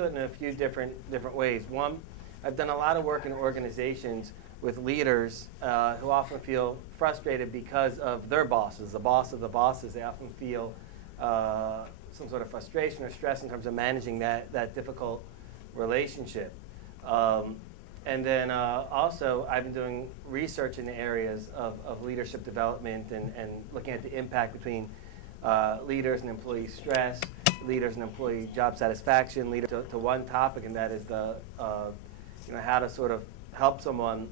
do it in a few different ways. One, I've done a lot of work in organizations with leaders who often feel frustrated because of their bosses, the boss of the bosses. They often feel some sort of frustration or stress in terms of managing that difficult relationship. And then also, I've been doing research in the areas of leadership development and looking at the impact between leaders and employee stress, leaders and employee job satisfaction, to one topic, and that is the how to sort of help someone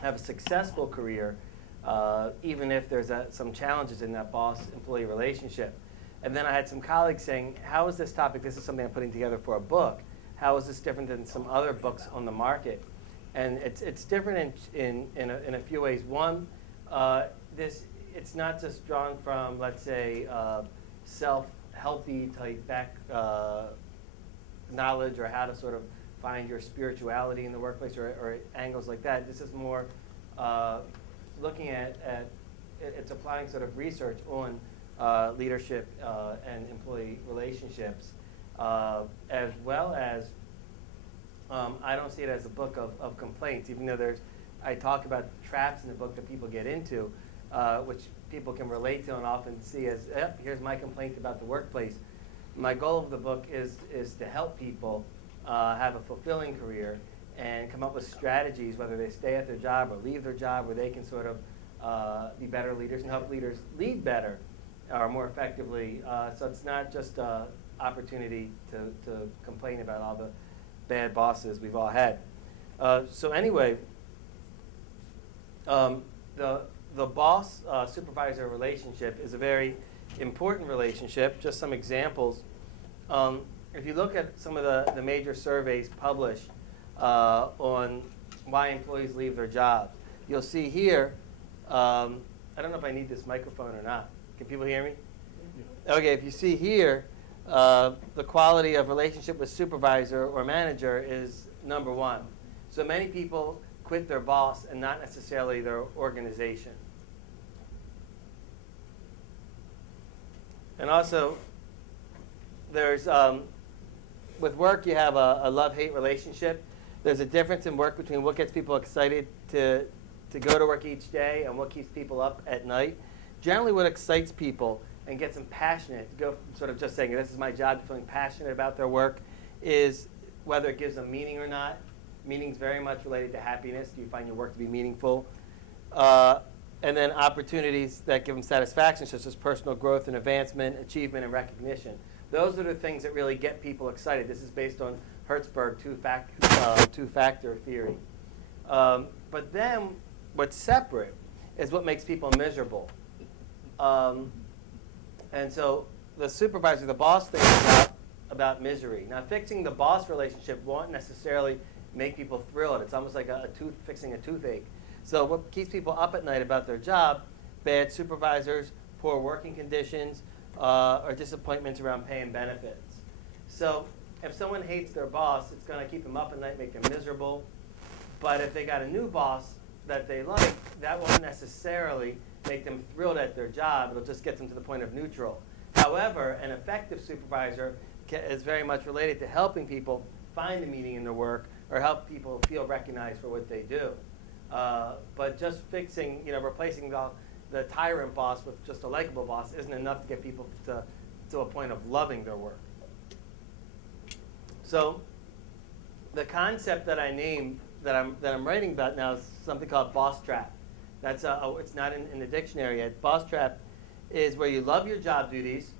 have a successful career, even if there's some challenges in that boss-employee relationship. And then I had some colleagues saying, how is this topic, this is something I'm putting together for a book, how is this different than some other books on the market? And it's different in a few ways. One, it's not just drawn from, let's say, self-healthy type knowledge, or how to sort of find your spirituality in the workplace, or angles like that. This is more looking at it's applying sort of research on leadership and employee relationships, as well as I don't see it as a book of complaints, even though I talk about traps in the book that people get into, which people can relate to and often see as, here's my complaint about the workplace. My goal of the book is to help people have a fulfilling career and come up with strategies, whether they stay at their job or leave their job, where they can sort of be better leaders and help leaders lead better or more effectively. So it's not just an opportunity to complain about all the bad bosses we've all had. So anyway, the boss-supervisor relationship is a very important relationship. Just some examples. If you look at some of the major surveys published on why employees leave their jobs, you'll see here, I don't know if I need this microphone or not. Can people hear me? Yeah. Okay, if you see here, the quality of relationship with supervisor or manager is number one. So many people quit their boss and not necessarily their organization. And also, there's, with work, you have a love-hate relationship. There's a difference in work between what gets people excited to go to work each day and what keeps people up at night. Generally, what excites people and gets them passionate, to go from sort of just saying, this is my job, to feeling passionate about their work, is whether it gives them meaning or not. Meaning is very much related to happiness. Do you find your work to be meaningful? And then opportunities that give them satisfaction, such as personal growth and advancement, achievement, and recognition. Those are the things that really get people excited. This is based on Hertzberg two-factor theory. But then what's separate is what makes people miserable. And so the supervisor, the boss thing is about misery. Now, fixing the boss relationship won't necessarily make people thrilled. It's almost like fixing a toothache. So what keeps people up at night about their job, bad supervisors, poor working conditions, or disappointments around pay and benefits. So if someone hates their boss, it's going to keep them up at night, make them miserable. But if they got a new boss that they like, that won't necessarily make them thrilled at their job. It'll just get them to the point of neutral. However, an effective supervisor is very much related to helping people find a meaning in their work or help people feel recognized for what they do. But just replacing the tyrant boss with just a likable boss isn't enough to get people to a point of loving their work. So the concept that I named, that I'm writing about now, is something called Bosstrap. That's it's not in the dictionary yet. Bosstrap is where you love your job duties.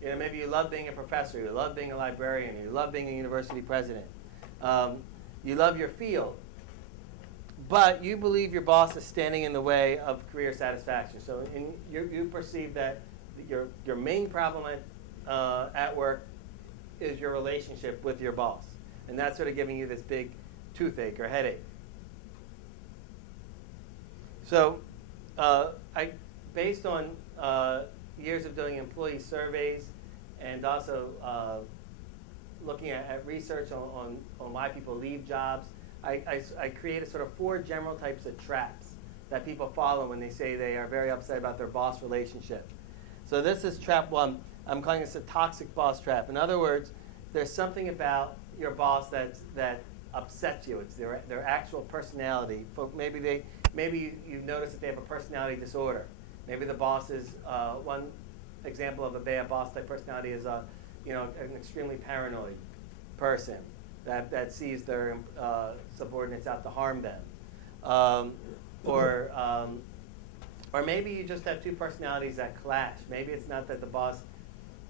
Maybe you love being a professor, you love being a librarian, you love being a university president. You love your field, but you believe your boss is standing in the way of career satisfaction. So you perceive that your main problem at work is your relationship with your boss, and that's sort of giving you this big toothache or headache. So based on years of doing employee surveys and also looking at research on why people leave jobs, I created sort of 4 general types of traps that people follow when they say they are very upset about their boss relationship. So this is trap 1. I'm calling this a toxic boss trap. In other words, there's something about your boss that upsets you. It's their actual personality. Maybe you've noticed that they have a personality disorder. Maybe the boss is one example of a bad boss type personality is an extremely paranoid person that sees their subordinates out to harm them, or maybe you just have two personalities that clash. Maybe it's not that the boss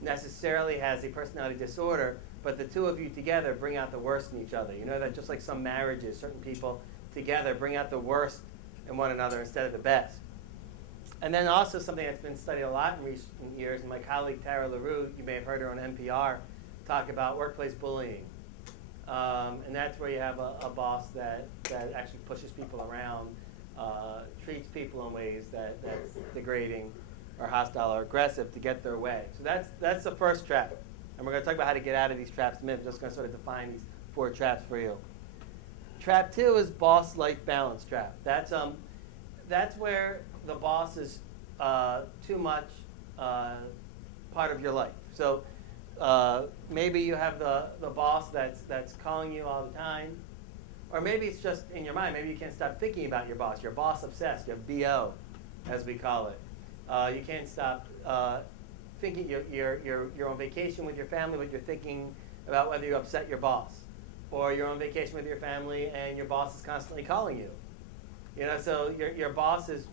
necessarily has a personality disorder, but the two of you together bring out the worst in each other. You know that just like some marriages, certain people together bring out the worst in one another instead of the best. And then also something that's been studied a lot in recent years, and my colleague Tara LaRue, you may have heard her on NPR, talk about workplace bullying. And that's where you have a boss that actually pushes people around, treats people in ways that's degrading or hostile or aggressive to get their way. So that's the first trap. And we're going to talk about how to get out of these traps in a minute. I'm just going to sort of define these 4 traps for you. Trap 2 is boss-life balance trap. That's where the boss is too much part of your life. So maybe you have the boss that's calling you all the time, or maybe it's just in your mind. Maybe you can't stop thinking about your boss. You're boss obsessed. You have BO, as we call it. You can't stop thinking. You're on vacation with your family, but you're thinking about whether you upset your boss, or you're on vacation with your family and your boss is constantly calling you. So your boss is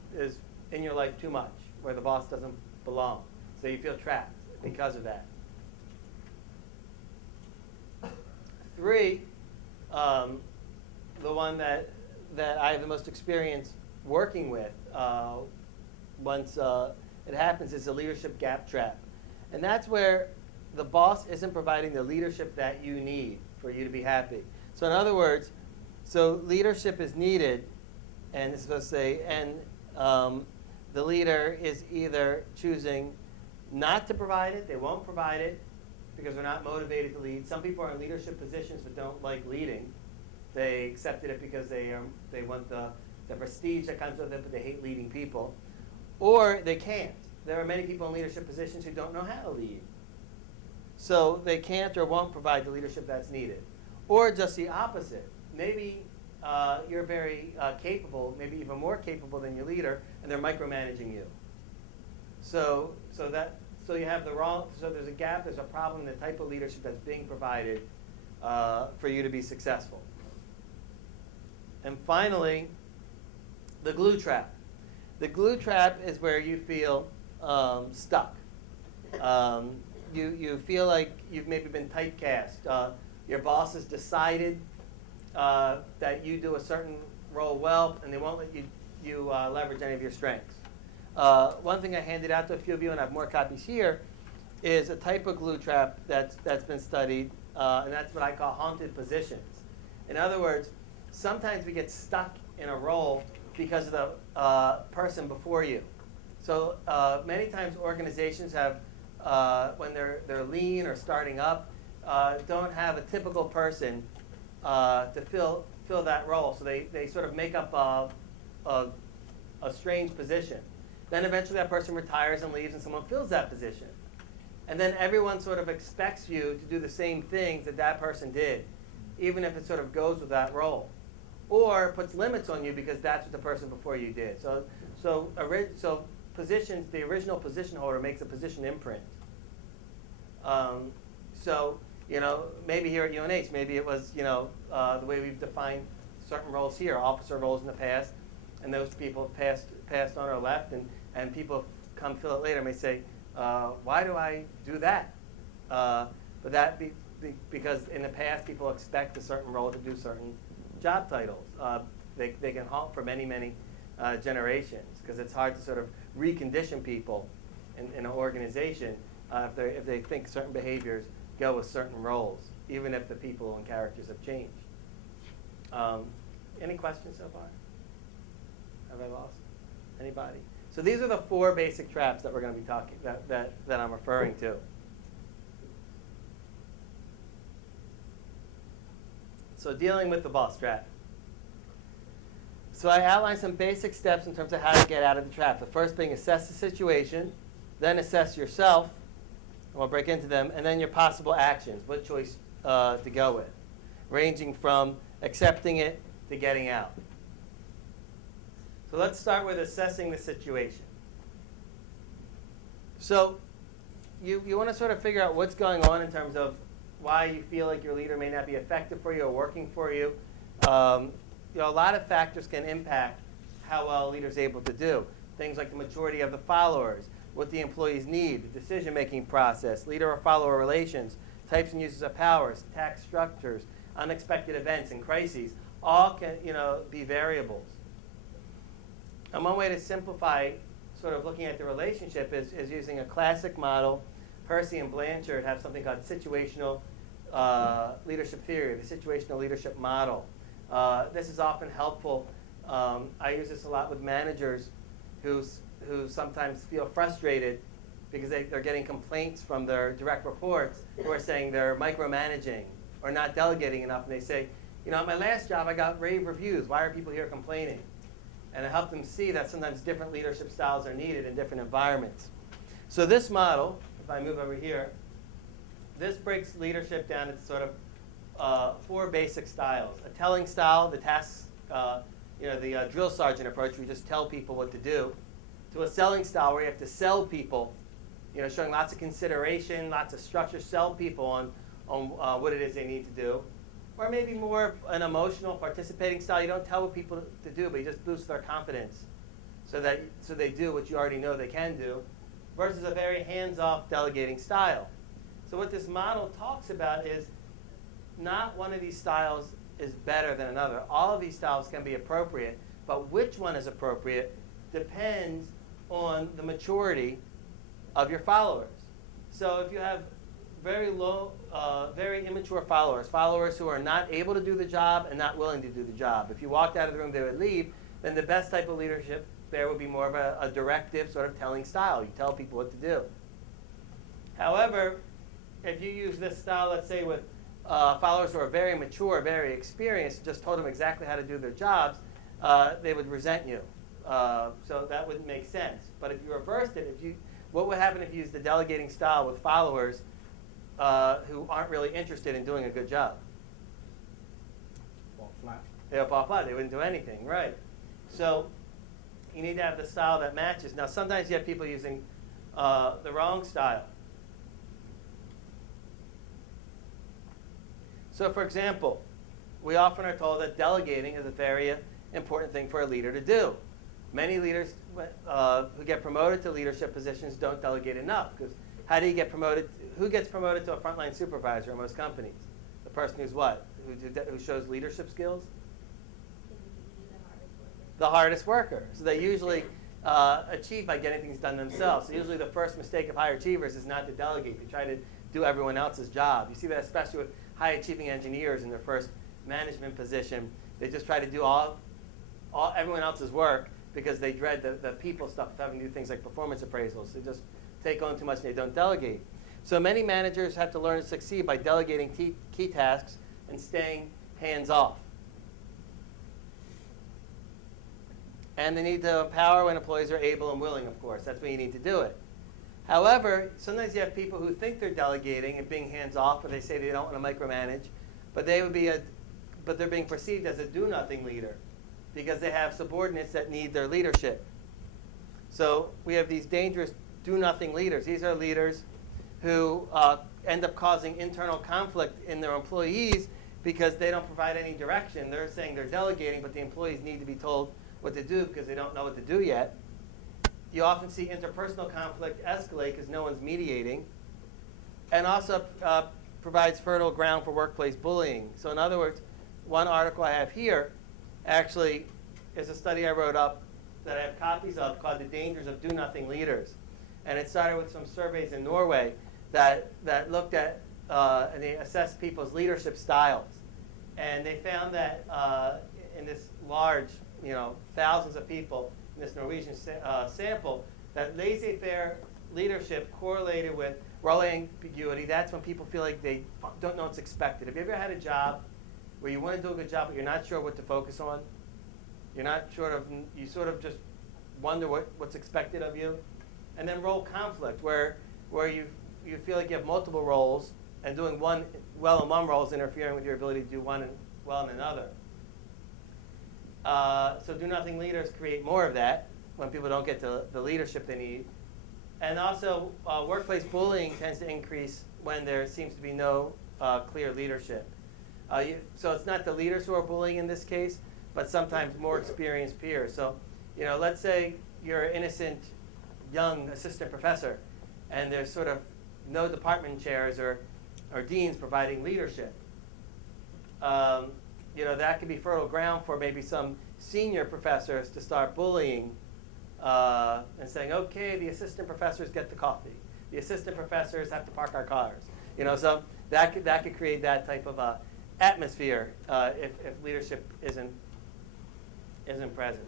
in your life too much, where the boss doesn't belong. So you feel trapped because of that. 3, the one that I have the most experience working with once it happens is the leadership gap trap. And that's where the boss isn't providing the leadership that you need for you to be happy. So in other words, leadership is needed, and it's supposed to say, and the leader is either choosing not to provide it, they won't provide it because they're not motivated to lead. Some people are in leadership positions but don't like leading. They accepted it because they want the prestige that comes with it, but they hate leading people. Or they can't. There are many people in leadership positions who don't know how to lead. So they can't or won't provide the leadership that's needed. Or just the opposite. Maybe you're very capable, maybe even more capable than your leader, and they're micromanaging you. So you have there's a gap, there's a problem in the type of leadership that's being provided for you to be successful. And finally, the glue trap. The glue trap is where you feel stuck. You feel like you've maybe been typecast. Your boss has decided that you do a certain role well, and they won't let you leverage any of your strengths. One thing I handed out to a few of you, and I have more copies here, is a type of glue trap that's been studied, and that's what I call haunted positions. In other words, sometimes we get stuck in a role because of the person before you. So many times organizations have, when they're lean or starting up, don't have a typical person to fill that role. So they sort of make up a strange position. Then eventually that person retires and leaves and someone fills that position. And then everyone sort of expects you to do the same things that person did, even if it sort of goes with that role. Or puts limits on you because that's what the person before you did. So positions, the original position holder makes a position imprint. Maybe here at UNH, maybe it was, the way we've defined certain roles here, officer roles in the past, and those people passed on or left, and people come fill it later may say, why do I do that? But that because in the past people expect a certain role to do certain job titles. They can haunt for many, many generations because it's hard to sort of recondition people in an organization if they think certain behaviors go with certain roles, even if the people and characters have changed. Any questions so far? Have I lost anybody? So these are the 4 basic traps that we're going to be talking that I'm referring to. So dealing with the boss trap. So I outlined some basic steps in terms of how to get out of the trap. The first being assess the situation, then assess yourself, we'll break into them, and then your possible actions, what choice to go with, ranging from accepting it to getting out. So let's start with assessing the situation. So you want to sort of figure out what's going on in terms of why you feel like your leader may not be effective for you or working for you. A lot of factors can impact how well a leader is able to do. Things like the maturity of the followers, what the employees need, the decision-making process, leader or follower relations, types and uses of powers, tax structures, unexpected events and crises, all can be variables. And one way to simplify sort of looking at the relationship is using a classic model. Percy and Blanchard have something called situational leadership theory, the situational leadership model. This is often helpful. I use this a lot with managers who sometimes feel frustrated because they're getting complaints from their direct reports who are saying they're micromanaging or not delegating enough. And they say, at my last job, I got rave reviews. Why are people here complaining? And I help them see that sometimes different leadership styles are needed in different environments. So this model, if I move over here, this breaks leadership down into sort of 4 basic styles. A telling style, the tasks, the drill sergeant approach, we just tell people what to do, to a selling style where you have to sell people, showing lots of consideration, lots of structure, sell people on what it is they need to do. Or maybe more an emotional participating style. You don't tell people to do, but you just boost their confidence so they do what you already know they can do, versus a very hands-off delegating style. So what this model talks about is not one of these styles is better than another. All of these styles can be appropriate, but which one is appropriate depends on the maturity of your followers. So if you have very low, very immature followers who are not able to do the job and not willing to do the job. If you walked out of the room, they would leave, then the best type of leadership there would be more of a directive sort of telling style. You tell people what to do. However, if you use this style, let's say with followers who are very mature, very experienced, just told them exactly how to do their jobs, they would resent you. So that wouldn't make sense. But if you reversed it, what would happen if you used the delegating style with followers who aren't really interested in doing a good job? Fall flat. They would fall flat. They wouldn't do anything, right? So you need to have the style that matches. Now, sometimes you have people using the wrong style. So, for example, we often are told that delegating is a very important thing for a leader to do. Many leaders who get promoted to leadership positions don't delegate enough, because how do you get promoted? Who gets promoted to a frontline supervisor in most companies? The person who's what? Who shows leadership skills? The hardest worker. So they usually achieve by getting things done themselves. So usually the first mistake of high achievers is not to delegate. They try to do everyone else's job. You see that especially with high achieving engineers in their first management position. They just try to do all everyone else's work because they dread the people stuff of having to do things like performance appraisals. They just take on too much and they don't delegate. So many managers have to learn to succeed by delegating key tasks and staying hands-off. And they need to empower when employees are able and willing, of course. That's when you need to do it. However, sometimes you have people who think they're delegating and being hands-off, or they say they don't want to micromanage, but they're being perceived as a do-nothing leader because they have subordinates that need their leadership. So we have these dangerous do-nothing leaders. These are leaders who end up causing internal conflict in their employees because they don't provide any direction. They're saying they're delegating, but the employees need to be told what to do because they don't know what to do yet. You often see interpersonal conflict escalate because no one's mediating, and also provides fertile ground for workplace bullying. So in other words, one article I have here actually is a study I wrote up that I have copies of called The Dangers of Do-Nothing Leaders. And it started with some surveys in Norway that looked at and they assessed people's leadership styles. And they found that in this large, thousands of people in this Norwegian sample, that laissez-faire leadership correlated with role ambiguity. That's when people feel like they don't know what's expected. Have you ever had a job where you want to do a good job, but you're not sure what to focus on? You're not sure of, you sort of just wonder what's expected of you? And then role conflict, where you feel like you have multiple roles, and doing one well in one role is interfering with your ability to do one well in another. So do-nothing leaders create more of that when people don't get the leadership they need. And also, workplace bullying tends to increase when there seems to be no clear leadership. So it's not the leaders who are bullying in this case, but sometimes more experienced peers. So, let's say you're an innocent young assistant professor, and there's sort of no department chairs or deans providing leadership. That could be fertile ground for maybe some senior professors to start bullying and saying, okay, the assistant professors get the coffee. The assistant professors have to park our cars. So that could create that type of atmosphere if leadership isn't present.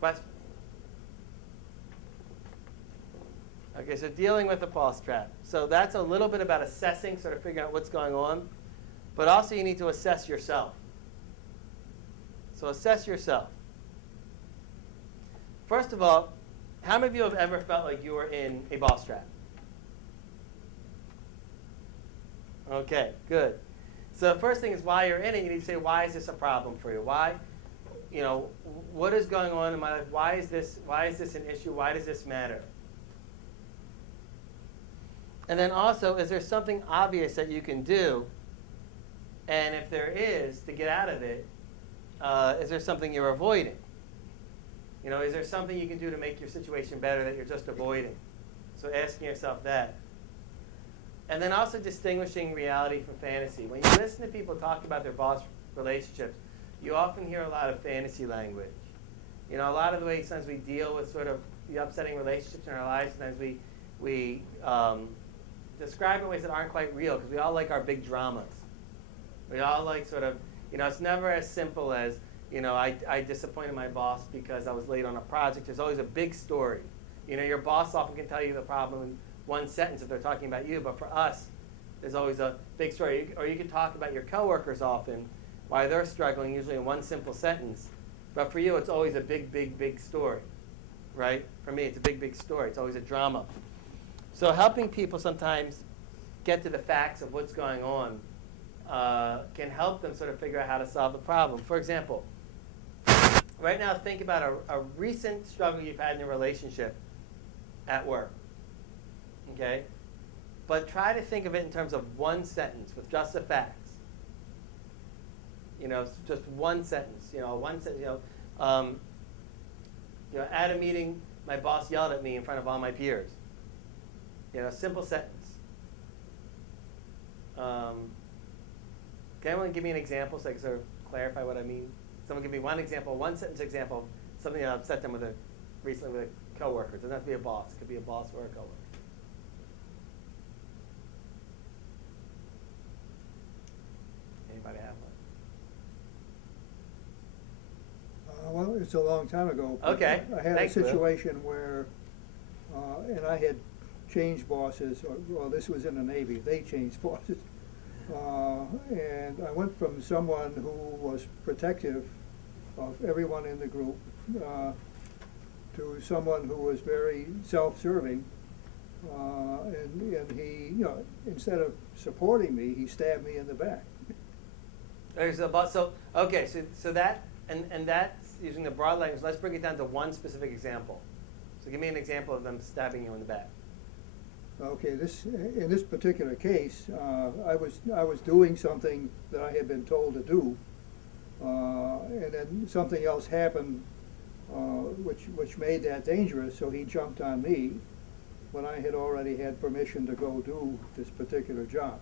Question? Okay, so dealing with the Bosstrap. So that's a little bit about assessing, sort of figuring out what's going on. But also you need to assess yourself. So assess yourself. First of all, how many of you have ever felt like you were in a Bosstrap? Okay, good. So the first thing is while you're in it, you need to say, why is this a problem for you? Why, what is going on in my life? Why is this an issue? Why does this matter? And then also, is there something obvious that you can do? And if there is, to get out of it, is there something you're avoiding? Is there something you can do to make your situation better that you're just avoiding? So asking yourself that. And then also distinguishing reality from fantasy. When you listen to people talk about their boss relationships, you often hear a lot of fantasy language. A lot of the ways sometimes we deal with sort of the upsetting relationships in our lives, sometimes we describe in ways that aren't quite real, because we all like our big dramas. We all like sort of, it's never as simple as, I disappointed my boss because I was late on a project. There's always a big story. Your boss often can tell you the problem in one sentence if they're talking about you, but for us, there's always a big story. Or you can talk about your coworkers often, why they're struggling, usually in one simple sentence. But for you, it's always a big, big, big story, right? For me, it's a big, big story. It's always a drama. So helping people sometimes get to the facts of what's going on can help them sort of figure out how to solve the problem. For example, right now think about a recent struggle you've had in your relationship at work, okay? But try to think of it in terms of one sentence with just the facts. Just one sentence. At a meeting, my boss yelled at me in front of all my peers. Simple sentence. Can anyone give me an example so I can sort of clarify what I mean? Someone give me one example, one sentence example of something that upset them recently with a coworker. It doesn't have to be a boss. It could be a boss or a coworker. Anybody have one? Well, it's a long time ago. Okay. I had Thanks, a situation where, and I had changed bosses. Well, this was in the Navy. They changed bosses. And I went from someone who was protective of everyone in the group to someone who was very self-serving. And he, instead of supporting me, he stabbed me in the back. There's a boss. So that and that's using the broad language. Let's bring it down to one specific example. So give me an example of them stabbing you in the back. Okay, in this particular case, I was doing something that I had been told to do, and then something else happened, which made that dangerous. So he jumped on me when I had already had permission to go do this particular job.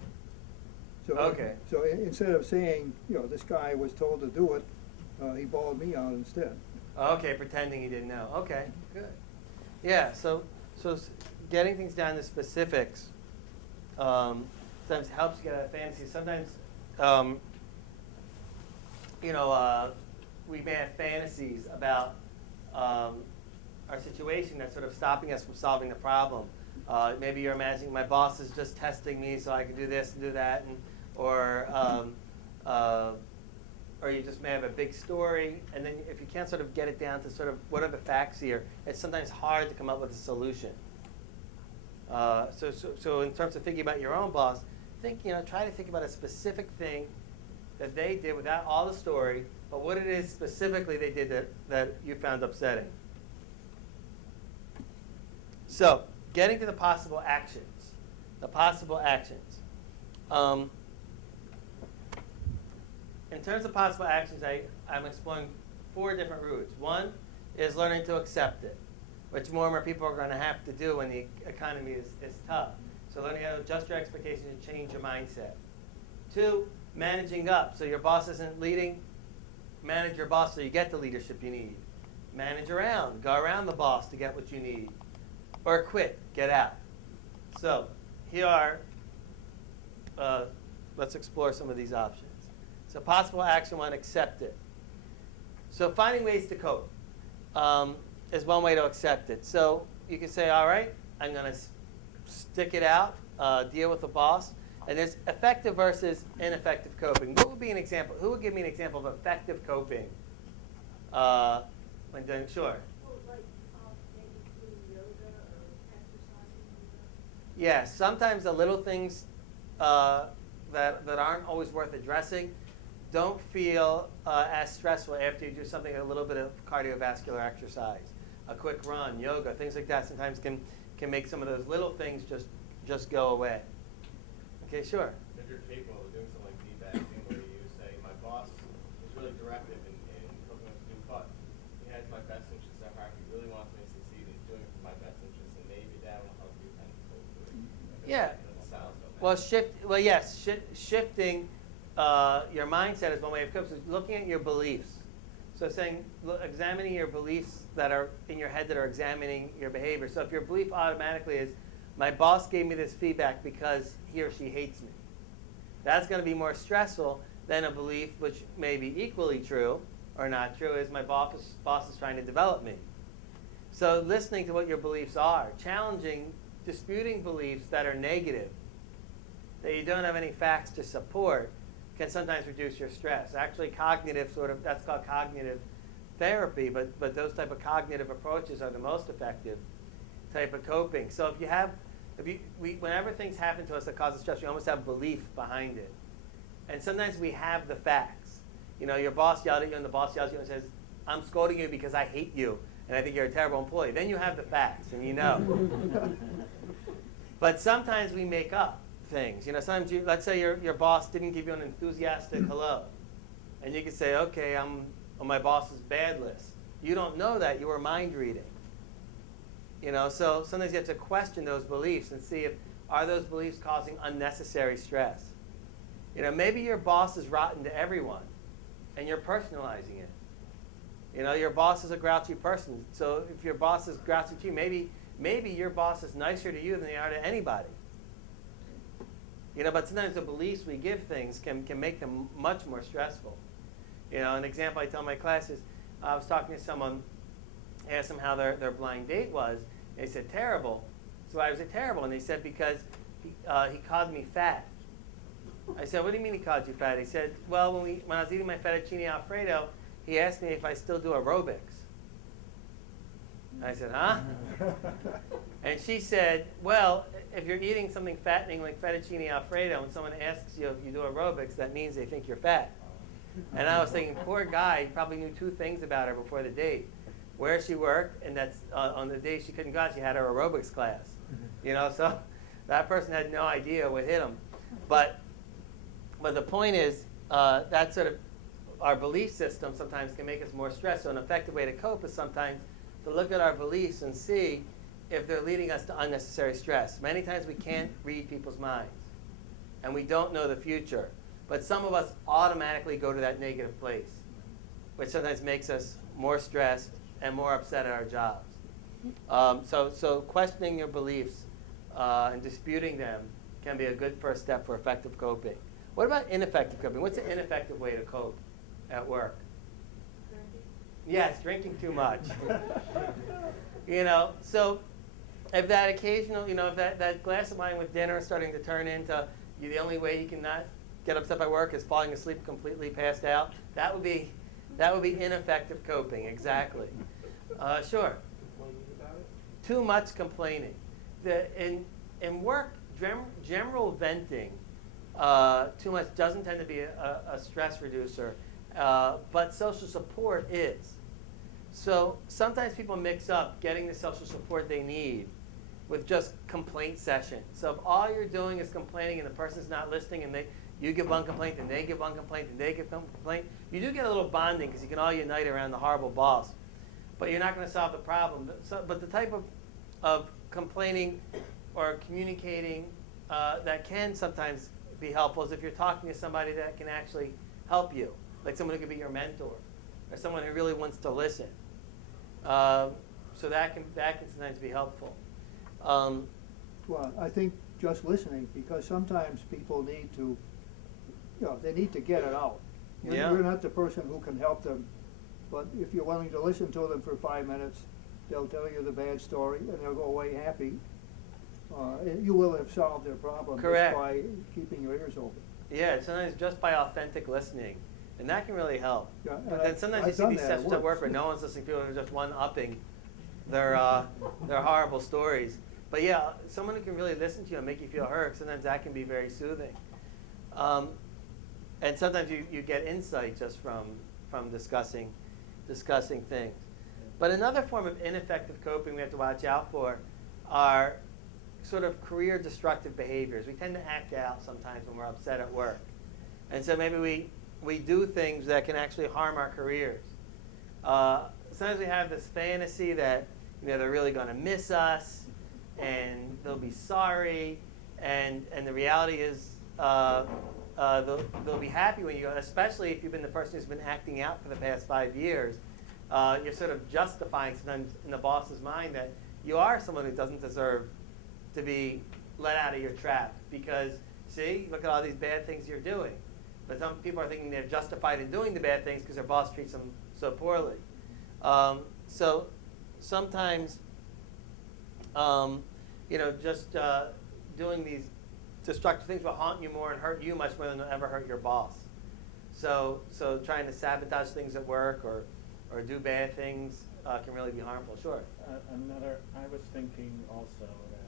So okay. So instead of saying, this guy was told to do it, he bawled me out instead. Okay, pretending he didn't know. Okay, good. Yeah. So getting things down to specifics sometimes helps you get out of fantasy. Sometimes, we may have fantasies about our situation that's sort of stopping us from solving the problem. Maybe you're imagining my boss is just testing me so I can do this and do that, or you just may have a big story, and then if you can't sort of get it down to sort of what are the facts here, it's sometimes hard to come up with a solution. So in terms of thinking about your own boss, try to think about a specific thing that they did without all the story, but what it is specifically they did that you found upsetting. So, getting to the possible actions. The possible actions. In terms of possible actions, I'm exploring 4 different routes. One is learning to accept it, which more and more people are going to have to do when the economy is tough. So learning how to adjust your expectations and change your mindset. 2, managing up. So your boss isn't leading. Manage your boss so you get the leadership you need. Manage around. Go around the boss to get what you need. Or quit. Get out. So here are, let's explore some of these options. So possible action 1, accept it. So finding ways to cope is one way to accept it. So you can say, all right, I'm going to stick it out, deal with the boss. And there's effective versus ineffective coping. What would be an example? Who would give me an example of effective coping? When doing, sure. Well, like maybe doing yoga or exercising. Yeah, sometimes the little things that aren't always worth addressing don't feel as stressful after you do something, a little bit of cardiovascular exercise, a quick run, yoga, things like that sometimes can make some of those little things just go away. Okay, sure. If you're capable of doing something like feedbacking, where you say, my boss is really directive in helping us do, but he has my best interests at heart. He really wants me to succeed. He's doing it for my best interests, and maybe that will help you kind of cope with it. Yeah. Well, shifting your mindset is one way of coping. So looking at your beliefs. So saying, examining your beliefs that are in your head that are examining your behavior. So if your belief automatically is, my boss gave me this feedback because he or she hates me. That's going to be more stressful than a belief, which may be equally true or not true, is my boss is trying to develop me. So listening to what your beliefs are, challenging, disputing beliefs that are negative, that you don't have any facts to support, can sometimes reduce your stress. Actually, that's called cognitive therapy, but those type of cognitive approaches are the most effective type of coping. So whenever things happen to us that cause us stress, we almost have belief behind it. And sometimes we have the facts. Your boss yelled at you and the boss yells at you and says, I'm scolding you because I hate you and I think you're a terrible employee. Then you have the facts and you know. But sometimes we make up things. Sometimes let's say your boss didn't give you an enthusiastic hello. And you can say, okay, I'm on my boss's bad list. You don't know that. You were mind reading. So sometimes you have to question those beliefs and see are those beliefs causing unnecessary stress. Maybe your boss is rotten to everyone, and you're personalizing it. Your boss is a grouchy person, so if your boss is grouchy to you, maybe your boss is nicer to you than they are to anybody. But sometimes the beliefs we give things can make them much more stressful. An example I tell my class is, I was talking to someone, asked them how their blind date was. They said, terrible. So why was it terrible? And they said, because he called me fat. I said, what do you mean he called you fat? He said, well, when I was eating my fettuccine Alfredo, he asked me if I still do aerobics. I said, huh? And she said, well, if you're eating something fattening like fettuccine Alfredo and someone asks you if you do aerobics, that means they think you're fat. And I was thinking, poor guy, he probably knew 2 things about her before the date. Where she worked, and that's on the day she couldn't go out, she had her aerobics class. So that person had no idea what hit him. But the point is, that sort of our belief system sometimes can make us more stressed. So an effective way to cope is sometimes to look at our beliefs and see if they're leading us to unnecessary stress. Many times we can't read people's minds, and we don't know the future. But some of us automatically go to that negative place, which sometimes makes us more stressed and more upset at our jobs. So questioning your beliefs and disputing them can be a good first step for effective coping. What about ineffective coping? What's an ineffective way to cope at work? Drinking. Yes, drinking too much. So if that occasional, if that glass of wine with dinner is starting to turn into the only way you can not get upset by work is falling asleep completely passed out, that would be ineffective coping, exactly. Sure. Complaining about it? Too much complaining. In work, general venting too much doesn't tend to be a stress reducer, but social support is. So sometimes people mix up getting the social support they need with just complaint sessions. So if all you're doing is complaining and the person's not listening, and you give one complaint and they give one complaint and they give one complaint, you do get a little bonding because you can all unite around the horrible boss. But you're not going to solve the problem. But the type of complaining or communicating that can sometimes be helpful is if you're talking to somebody that can actually help you, like someone who could be your mentor or someone who really wants to listen. So that can sometimes be helpful. Well, I think just listening, because sometimes people need to, they need to get it out. Yeah. You're not the person who can help them, but if you're willing to listen to them for 5 minutes, they'll tell you the bad story and they'll go away happy. And you will have solved their problem. Correct. Just by keeping your ears open. Yeah, sometimes just by authentic listening, and that can really help. Yeah, But then sometimes I've you see done these that, it sessions at work works. where no one's listening. People are just one-upping their horrible stories. But yeah, someone who can really listen to you and make you feel heard, sometimes that can be very soothing. And sometimes you get insight just from discussing things. But another form of ineffective coping we have to watch out for are sort of career destructive behaviors. We tend to act out sometimes when we're upset at work. And so maybe we do things that can actually harm our careers. Sometimes we have this fantasy that they're really going to miss us and they'll be sorry, and the reality is they'll be happy when you go, especially if you've been the person who's been acting out for the past 5 years. You're sort of justifying sometimes in the boss's mind that you are someone who doesn't deserve to be let out of your trap because, see, look at all these bad things you're doing. But some people are thinking they're justified in doing the bad things because their boss treats them so poorly. So sometimes, just doing these destructive things will haunt you more and hurt you much more than they'll ever hurt your boss. So trying to sabotage things at work or do bad things can really be harmful. Sure. I was thinking also that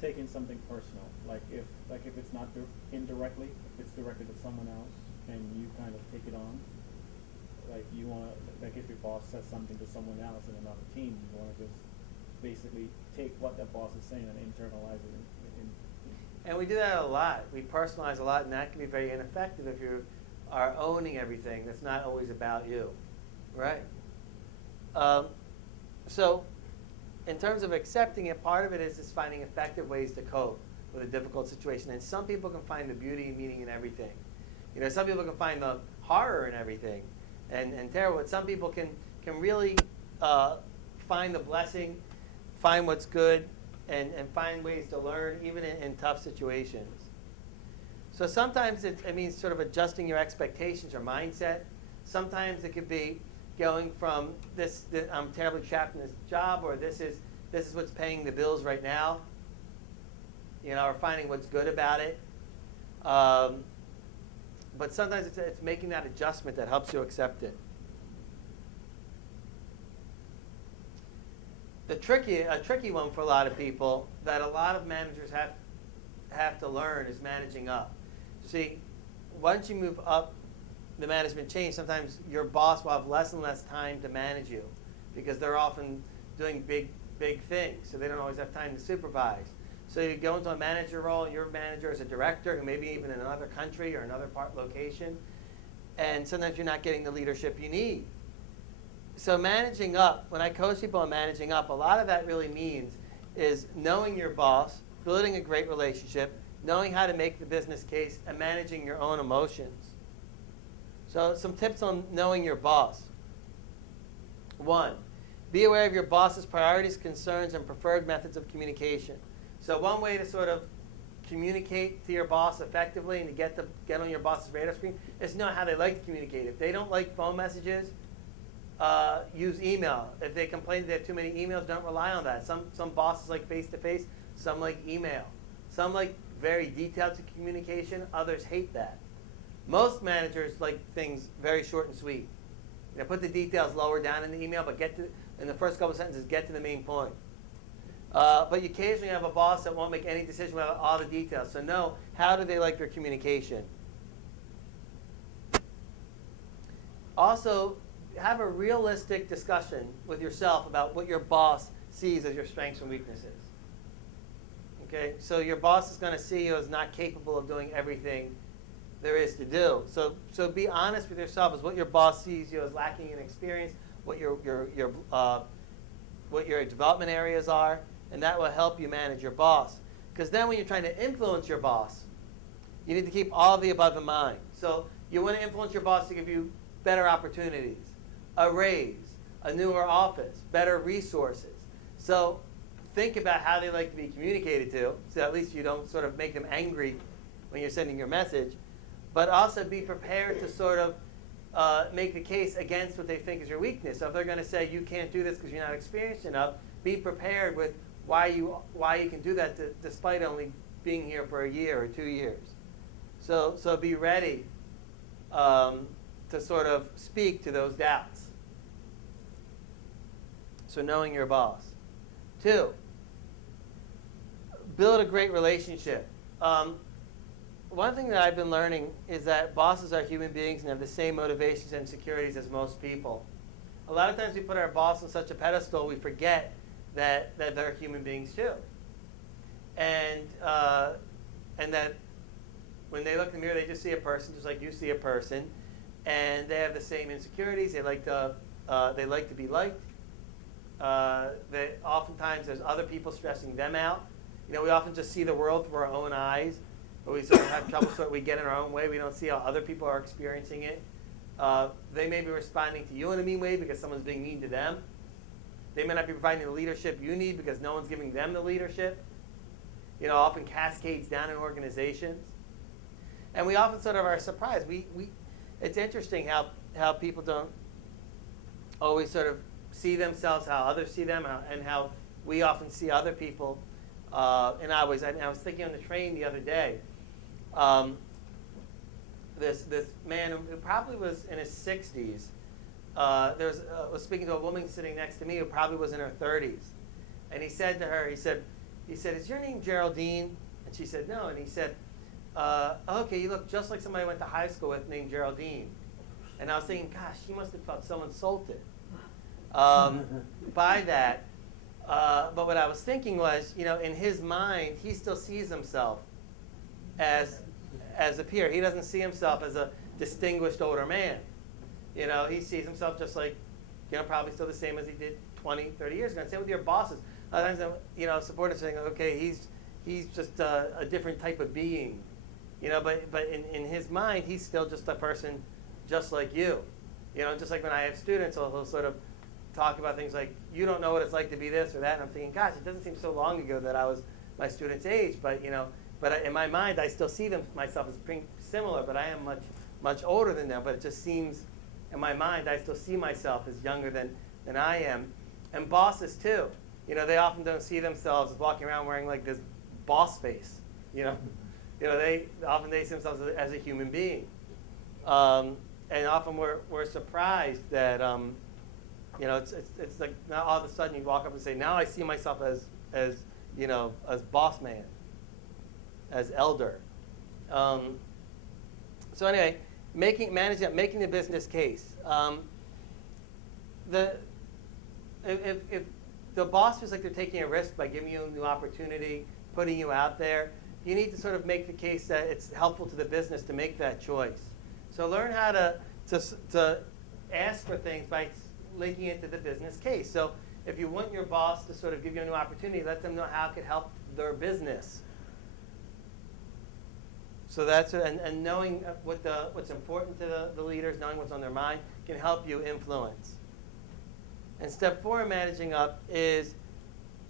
taking something personal, like if it's not indirectly, if it's directed at someone else, and you kind of take it on, like you want, like if your boss says something to someone else in another team, you want to just basically take what that boss is saying and internalize it. And we do that a lot. We personalize a lot, and that can be very ineffective if you are owning everything. That's not always about you, right? So in terms of accepting it, part of it is just finding effective ways to cope with a difficult situation. And some people can find the beauty and meaning in everything. Some people can find the horror in everything and terrible. But some people can really find the blessing, find what's good, and find ways to learn even in tough situations. So sometimes it means sort of adjusting your expectations or mindset. Sometimes it could be going from this I'm terribly trapped in this job, or this is what's paying the bills right now, or finding what's good about it. But sometimes it's making that adjustment that helps you accept it. A tricky one for a lot of people that a lot of managers have to learn is managing up. See, once you move up the management chain, sometimes your boss will have less and less time to manage you because they're often doing big things, so they don't always have time to supervise. So you go into a manager role, your manager is a director who may be even in another country or another location, and sometimes you're not getting the leadership you need. So managing up, when I coach people on managing up, a lot of that really means is knowing your boss, building a great relationship, knowing how to make the business case, and managing your own emotions. So some tips on knowing your boss. 1, be aware of your boss's priorities, concerns, and preferred methods of communication. So one way to sort of communicate to your boss effectively and to get on your boss's radar screen is to know how they like to communicate. If they don't like phone messages, use email. If they complain that they have too many emails, don't rely on that. Some bosses like face-to-face, some like email. Some like very detailed communication, others hate that. Most managers like things very short and sweet. Put the details lower down in the email, but in the first couple of sentences, get to the main point. But you occasionally have a boss that won't make any decision without all the details. So know, how do they like their communication? Also, have a realistic discussion with yourself about what your boss sees as your strengths and weaknesses. Okay, so your boss is going to see you as not capable of doing everything there is to do. So be honest with yourself as what your boss sees you as lacking in experience, what your development areas are, and that will help you manage your boss. Because then when you're trying to influence your boss, you need to keep all of the above in mind. So you want to influence your boss to give you better opportunities, a raise, a newer office, better resources. So think about how they like to be communicated to, so at least you don't sort of make them angry when you're sending your message. But also be prepared to sort of make the case against what they think is your weakness. So if they're going to say you can't do this because you're not experienced enough, be prepared with why you can do that despite only being here for a year or 2 years. So be ready to sort of speak to those doubts. So knowing your boss. 2, build a great relationship. One thing that I've been learning is that bosses are human beings and have the same motivations and insecurities as most people. A lot of times we put our boss on such a pedestal, we forget that they're human beings too. And that when they look in the mirror, they just see a person just like you see a person. And they have the same insecurities. They like to be liked. Oftentimes there's other people stressing them out. We often just see the world through our own eyes. But we sort of have trouble, so we get in our own way. We don't see how other people are experiencing it. They may be responding to you in a mean way because someone's being mean to them. They may not be providing the leadership you need because no one's giving them the leadership. Often cascades down in organizations. And we often sort of are surprised. It's interesting how people don't always sort of see themselves how others see them, and how we often see other people. And I was thinking on the train the other day, this man who probably was in his 60s, was speaking to a woman sitting next to me who probably was in her 30s. And he said to her, he said, "Is your name Geraldine?" And she said, "No." And he said, "Okay, you look just like somebody I went to high school with named Geraldine." And I was thinking, gosh, he must have felt so insulted by that. But what I was thinking was, in his mind, he still sees himself as a peer. He doesn't see himself as a distinguished older man. He sees himself just like, probably still the same as he did 20, 30 years ago. And same with your bosses. A lot of times, supporters saying, okay, he's just a different type of being. But in his mind, he's still just a person just like you. Just like when I have students, he'll sort of talk about things like, you don't know what it's like to be this or that. And I'm thinking, gosh, it doesn't seem so long ago that I was my student's age. But, in my mind, I still see myself as being similar, but I am much, much older than them. But it just seems, in my mind, I still see myself as younger than I am. And bosses, too. They often don't see themselves as walking around wearing like this boss face. They often see themselves as a human being. And often we're surprised that, it's like now all of a sudden you walk up and say, now I see myself as boss man, as elder. So anyway, making the business case. If the boss feels like they're taking a risk by giving you a new opportunity, putting you out there, you need to sort of make the case that it's helpful to the business to make that choice. So learn how to ask for things by linking it to the business case. So if you want your boss to sort of give you a new opportunity, let them know how it could help their business. So that's and knowing what's important to the leaders, knowing what's on their mind, can help you influence. And step 4 in managing up is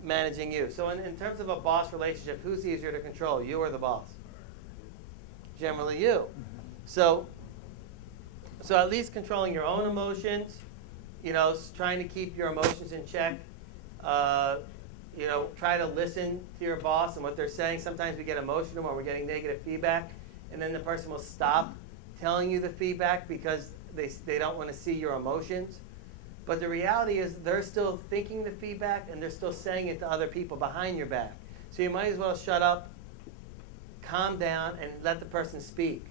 managing you. So in terms of a boss relationship, who's easier to control, you or the boss? Generally you. So at least controlling your own emotions, trying to keep your emotions in check. Try to listen to your boss and what they're saying. Sometimes we get emotional when we're getting negative feedback, and then the person will stop telling you the feedback because they don't want to see your emotions. But the reality is they're still thinking the feedback and they're still saying it to other people behind your back. So you might as well shut up, calm down, and let the person speak.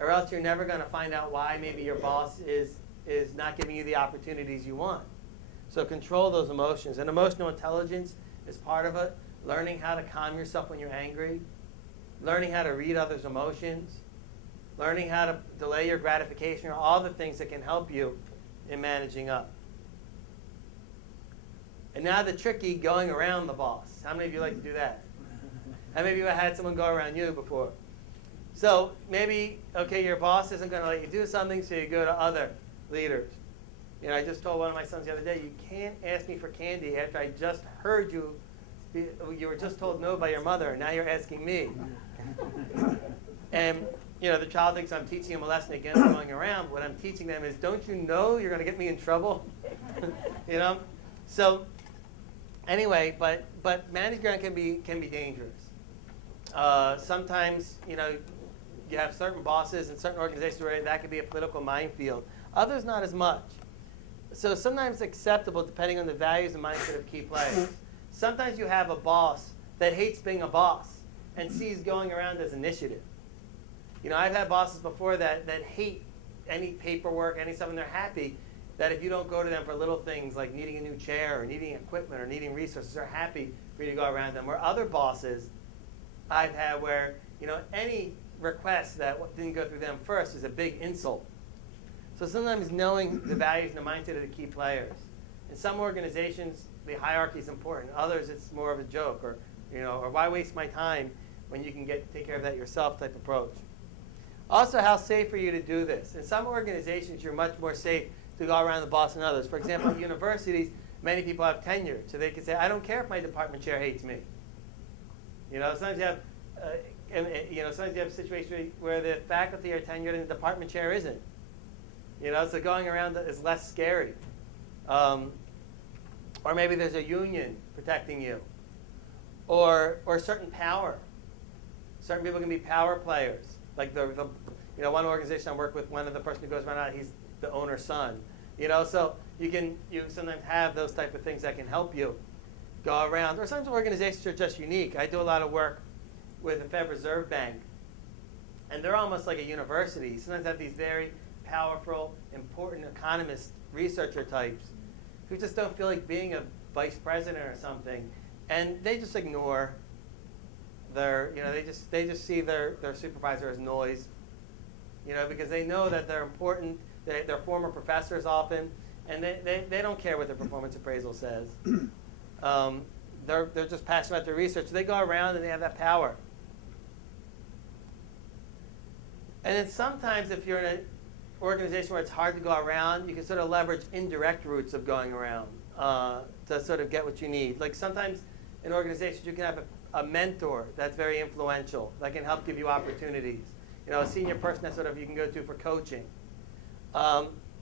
Or else you're never going to find out why maybe your boss is not giving you the opportunities you want. So control those emotions. And emotional intelligence is part of it. Learning how to calm yourself when you're angry. Learning how to read others' emotions. Learning how to delay your gratification are all the things that can help you in managing up. And now the tricky going around the boss. How many of you like to do that? How many of you have had someone go around you before? So maybe, okay, your boss isn't going to let you do something, so you go to other leaders. You know, I just told one of my sons the other day, you can't ask me for candy after I just heard you were just told no by your mother, and now you're asking me. And, you know, the child thinks I'm teaching him a lesson against going around. What I'm teaching them is, don't you know you're going to get me in trouble? You know? So, anyway, but management can be dangerous. Sometimes, you know, you have certain bosses in certain organizations where that could be a political minefield. Others not as much. So sometimes acceptable depending on the values and mindset of key players. Sometimes you have a boss that hates being a boss and sees going around as initiative. You know, I've had bosses before that hate any paperwork, any stuff, and they're happy that if you don't go to them for little things like needing a new chair or needing equipment or needing resources, they're happy for you to go around them. Or other bosses I've had where, you know, any request that didn't go through them first is a big insult. So sometimes knowing the values and the mindset of the key players. In some organizations, the hierarchy is important. Others, it's more of a joke, or, you know, or why waste my time when you can take care of that yourself type approach. Also, how safe are you to do this? In some organizations, you're much more safe to go around the boss than others. For example, at universities, many people have tenure, so they can say, I don't care if my department chair hates me. You know, sometimes you have, sometimes you have a situation where the faculty are tenured and the department chair isn't. You know, so going around is less scary. Or maybe there's a union protecting you. Or certain power. Certain people can be power players. Like one organization I work with, one of the person who goes around, he's the owner's son. You know, so you sometimes have those type of things that can help you go around. Or sometimes organizations are just unique. I do a lot of work with the Federal Reserve Bank, and they're almost like a university. Sometimes have these very powerful, important economist, researcher types who just don't feel like being a vice president or something, and they just ignore their, you know, they just see their supervisor as noise, you know, because they know that they're important. They're former professors often, and they don't care what their performance appraisal says. They're just passionate about their research. They go around and they have that power. And then sometimes if you're in an organization where it's hard to go around, you can sort of leverage indirect routes of going around to sort of get what you need. Like sometimes in organizations you can have a mentor that's very influential that can help give you opportunities. You know, a senior person that sort of you can go to for coaching.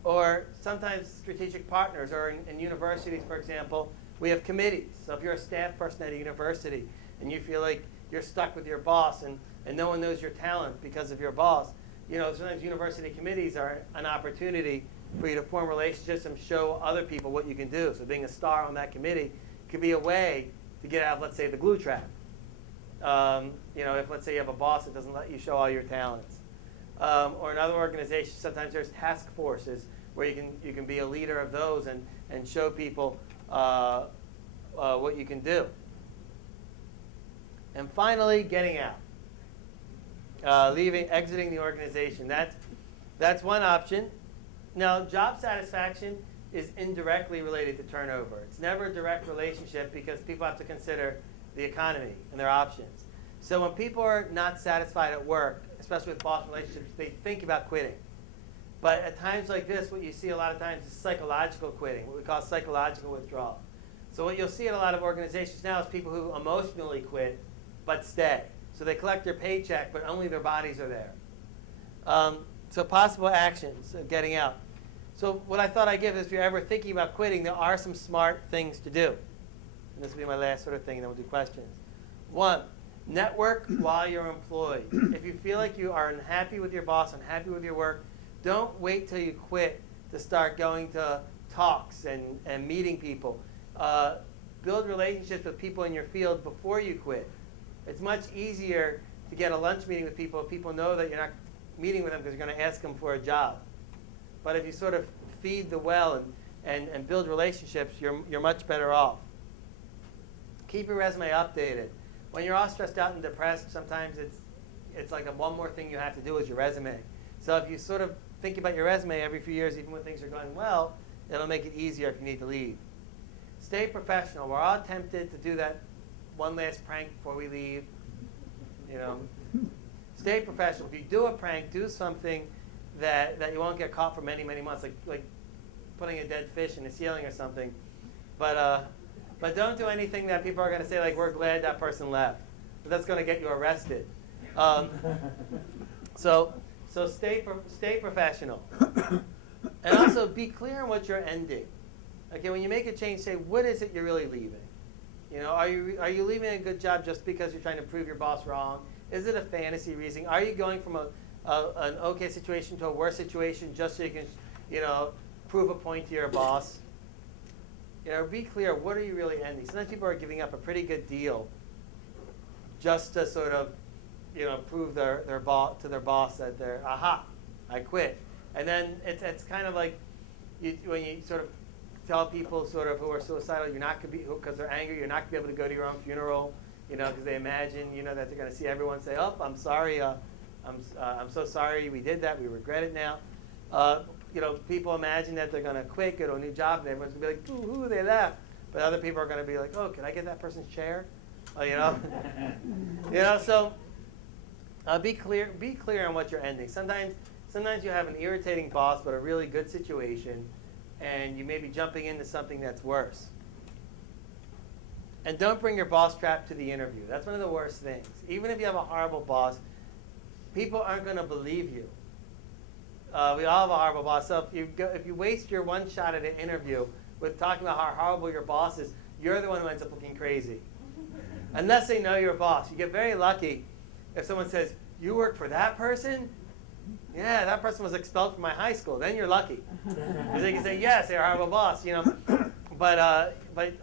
Or sometimes strategic partners, or in universities, for example, we have committees. So if you're a staff person at a university and you feel like you're stuck with your boss and no one knows your talent because of your boss, you know, sometimes university committees are an opportunity for you to form relationships and show other people what you can do. So being a star on that committee could be a way to get out of, let's say, the glue trap. You know, if let's say you have a boss that doesn't let you show all your talents. Or in other organizations, sometimes there's task forces where you can be a leader of those and show people what you can do. And finally, getting out. Exiting the organization. That's one option. Now, job satisfaction is indirectly related to turnover. It's never a direct relationship because people have to consider the economy and their options. So when people are not satisfied at work, especially with boss relationships, they think about quitting. But at times like this, what you see a lot of times is psychological quitting, what we call psychological withdrawal. So what you'll see in a lot of organizations now is people who emotionally quit but stay. So they collect their paycheck, but only their bodies are there. So possible actions of getting out. So what I thought I'd give is if you're ever thinking about quitting, there are some smart things to do. And this will be my last sort of thing, and then we'll do questions. One, network while you're employed. If you feel like you are unhappy with your boss, unhappy with your work, don't wait till you quit to start going to talks and meeting people. Build relationships with people in your field before you quit. It's much easier to get a lunch meeting with people if people know that you're not meeting with them because you're going to ask them for a job. But if you sort of feed the well and build relationships, you're much better off. Keep your resume updated. When you're all stressed out and depressed, sometimes it's like one more thing you have to do is your resume. So if you sort of think about your resume every few years, even when things are going well, it'll make it easier if you need to leave. Stay professional. We're all tempted to do that one last prank before we leave. You know, stay professional. If you do a prank, do something that you won't get caught for many, many months, like putting a dead fish in the ceiling or something. But don't do anything that people are going to say, like, we're glad that person left. But that's going to get you arrested. So stay professional. And also be clear on what you're ending. Okay, when you make a change, say, what is it you're really leaving? You know, are you leaving a good job just because you're trying to prove your boss wrong? Is it a fantasy reason? Are you going from an okay situation to a worse situation just so you can, you know, prove a point to your boss? You know, be clear, what are you really ending? Sometimes people are giving up a pretty good deal just to sort of, you know, prove their boss to their boss that they're, aha, I quit. And then it's kind of like when you sort of tell people sort of who are suicidal, you're not going to be, because they're angry, you're not going to be able to go to your own funeral, you know, because they imagine, you know, that they're going to see everyone say, oh, I'm sorry, I'm so sorry we did that, we regret it now. You know, people imagine that they're going to quit, go to a new job, and everyone's going to be like, ooh, they left. But other people are going to be like, oh, can I get that person's chair? You know, you know. So be clear on what you're ending. Sometimes you have an irritating boss, but a really good situation, and you may be jumping into something that's worse. And don't bring your Bosstrap to the interview. That's one of the worst things. Even if you have a horrible boss, people aren't going to believe you. We all have a horrible boss. So if you waste your one shot at an interview with talking about how horrible your boss is, you're the one who ends up looking crazy. Unless they know your boss. You get very lucky if someone says, you work for that person? Yeah, that person was expelled from my high school. Then you're lucky. Because they can say, yes, they're a horrible boss. You know. But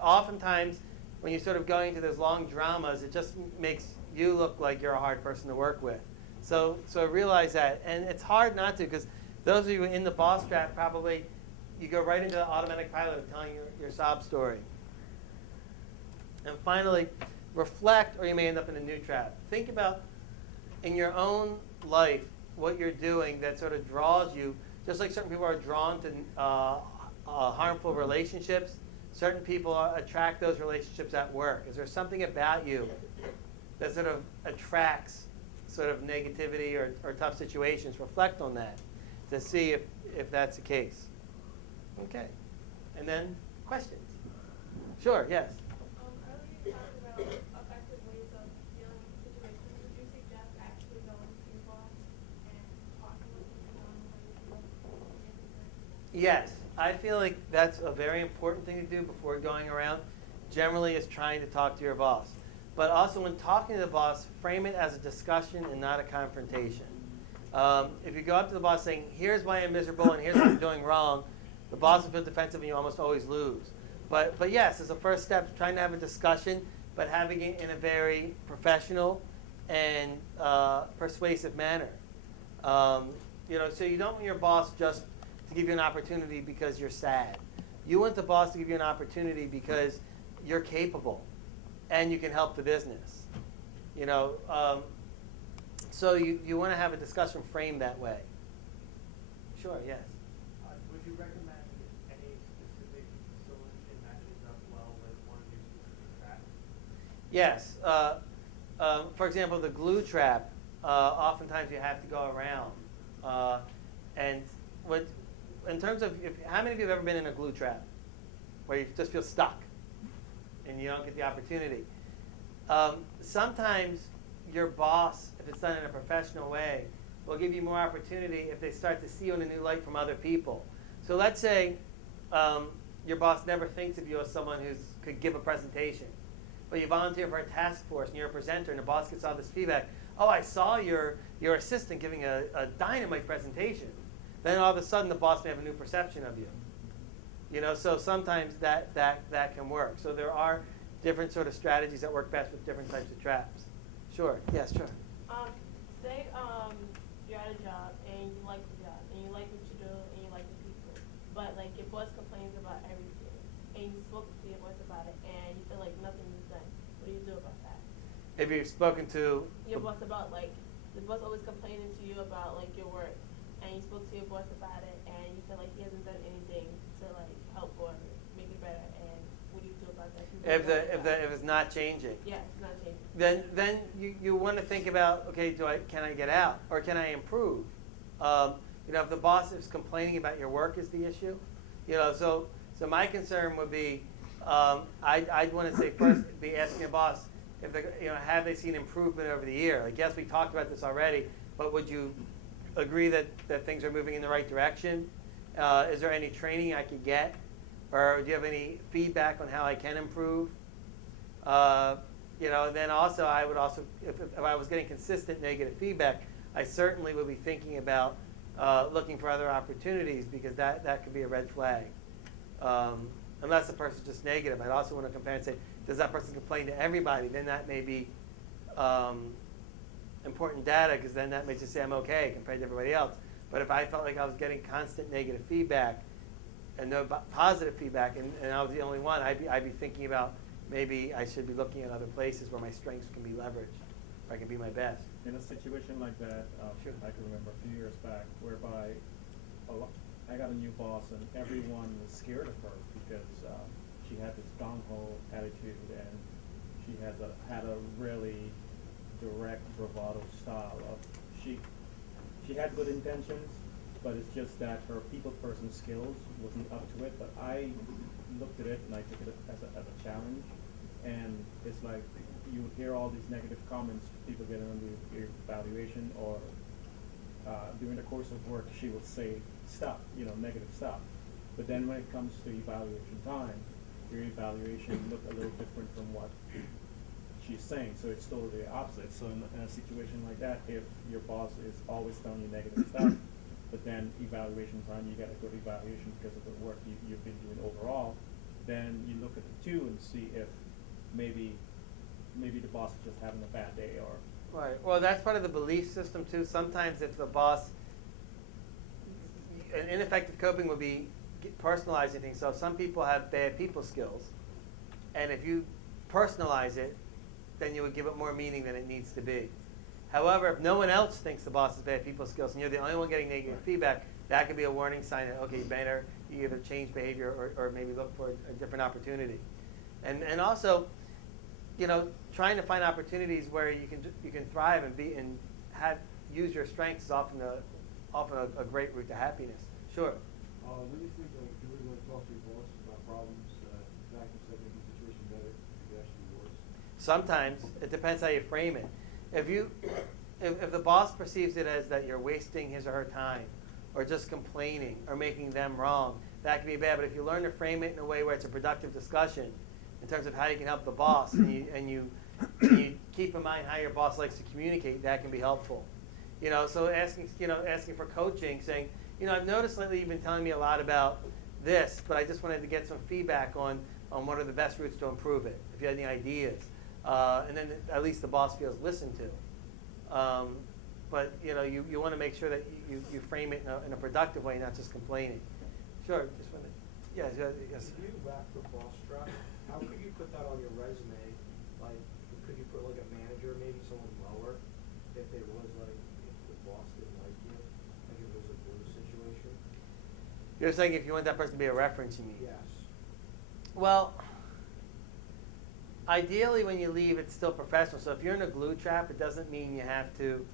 oftentimes, when you're sort of going into those long dramas, it just makes you look like you're a hard person to work with. So realize that. And it's hard not to, because those of you in the Bosstrap, probably, you go right into the automatic pilot of telling your sob story. And finally, reflect, or you may end up in a new trap. Think about, in your own life, what you're doing that sort of draws you, just like certain people are drawn to harmful relationships, certain people attract those relationships at work. Is there something about you that sort of attracts sort of negativity or tough situations? Reflect on that to see if that's the case. Okay. And then questions? Sure, yes. Earlier you talked about effective ways of dealing with situations. Would you suggest actually going to your boss and talking with him how you feel? Yes. I feel like that's a very important thing to do before going around. Generally, is trying to talk to your boss. But also, when talking to the boss, frame it as a discussion and not a confrontation. If you go up to the boss saying, here's why I'm miserable and here's what I'm doing wrong, the boss will feel defensive and you almost always lose. But yes, as a first step, trying to have a discussion, but having it in a very professional and persuasive manner. You know, so you don't want your boss just to give you an opportunity because you're sad. You want the boss to give you an opportunity because you're capable and you can help the business. You know, so you want to have a discussion framed that way. Sure, yes. Would you recommend any specific solution matches up well with one of your specific traps? Yes. For example, the glue trap, oftentimes you have to go around. And in terms of, how many of you have ever been in a glue trap where you just feel stuck and you don't get the opportunity? Sometimes your boss, if it's done in a professional way, will give you more opportunity if they start to see you in a new light from other people. So let's say your boss never thinks of you as someone who could give a presentation, but you volunteer for a task force and you're a presenter and the boss gets all this feedback. Oh, I saw your assistant giving a dynamite presentation. Then all of a sudden the boss may have a new perception of you. So sometimes that can work. So there are different sort of strategies that work best with different types of traps. Sure. Yes. Sure. Say you're at a job and you like the job and you like what you do and you like the people, but like your boss complains about everything and you spoke to your boss about it and you feel like nothing is done. What do you do about that? If you've spoken to Your boss about like the boss always complaining to you about like your work and you spoke to your boss about it and you feel like he hasn't done anything to like help or make it better, and what do you do about that? if it's not changing. Yeah, it's not changing. Then you want to think about, okay, can I get out or can I improve? If the boss is complaining about your work is the issue, so my concern would be, I'd want to say first be asking the boss if have they seen improvement over the year? I guess we talked about this already, but would you agree that things are moving in the right direction? Is there any training I could get, or do you have any feedback on how I can improve? And then also I would also, if I was getting consistent negative feedback, I certainly would be thinking about looking for other opportunities, because that could be a red flag. Unless the person's just negative, I'd also want to compare and say, does that person complain to everybody? Then that may be important data, because then that makes you say I'm okay compared to everybody else. But if I felt like I was getting constant negative feedback and no positive feedback, and I was the only one, I'd be thinking about maybe I should be looking at other places where my strengths can be leveraged, where I can be my best. In a situation like that, Sure. I can remember a few years back whereby I got a new boss and everyone was scared of her because she had this gung-ho attitude, and she had a really direct bravado style of she had good intentions, but it's just that her people person skills wasn't up to it. But I looked at it and I took it as a challenge, and it's like you would hear all these negative comments people get on your evaluation, or during the course of work she will say stuff, negative stuff. But then when it comes to evaluation time, your evaluation looked a little different from what she's saying, so it's totally the opposite. So in a situation like that, if your boss is always telling you negative stuff, but then evaluation time you get a good evaluation because of the work you've been doing overall, then you look at the two and see if maybe the boss is just having a bad day, or Right. Well, that's part of the belief system too. Sometimes if the boss, an ineffective coping would be personalizing things. So some people have bad people skills, and if you personalize it, then you would give it more meaning than it needs to be. However, if no one else thinks the boss has bad people skills and you're the only one getting negative feedback, that could be a warning sign that, okay, better you either change behavior or maybe look for a different opportunity. And also, trying to find opportunities where you can thrive and use your strengths is often a great route to happiness. Sure. When you think you really want to talk to your boss about problems, that can set maybe the situation better, it could actually be worse. Sometimes it depends how you frame it. If the boss perceives it as that you're wasting his or her time, or just complaining, or making them wrong, that can be bad. But if you learn to frame it in a way where it's a productive discussion, in terms of how you can help the boss, and you keep in mind how your boss likes to communicate, that can be helpful. So asking for coaching, saying, I've noticed lately you've been telling me a lot about this, but I just wanted to get some feedback on what are the best routes to improve it, if you had any ideas. And then at least the boss feels listened to. But you want to make sure that you frame it in a productive way, not just complaining. Sure, just wanted, yes. If you wrap the Bosstrap, how could you put that on your resume? Like, could you put like a manager, maybe someone lower, if it was like, if the boss didn't like you, like if it was a blue situation? You're saying if you want that person to be a reference, you mean? Yes. Well, ideally when you leave, it's still professional. So if you're in a glue trap, it doesn't mean you have to,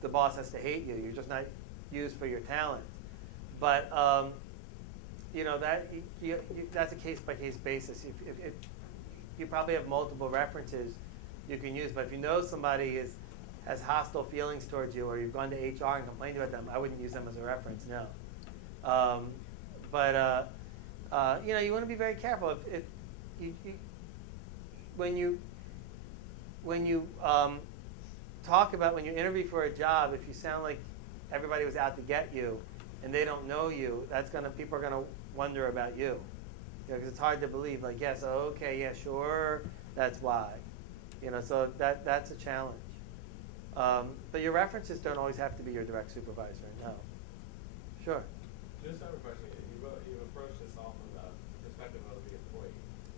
the boss has to hate you. You're just not used for your talent. But, that's a case-by-case basis. If you probably have multiple references you can use, but if you know somebody has hostile feelings towards you, or you've gone to HR and complained about them, I wouldn't use them as a reference, no. You want to be very careful. When you talk about, when you interview for a job, if you sound like everybody was out to get you, and they don't know you, people are gonna wonder about you. You know, 'cause it's hard to believe, like, yes, okay, yeah, sure, that's why. You know, so that's a challenge. But your references don't always have to be your direct supervisor, no. Sure. Just have a question. You've approached this all from the perspective of the employee.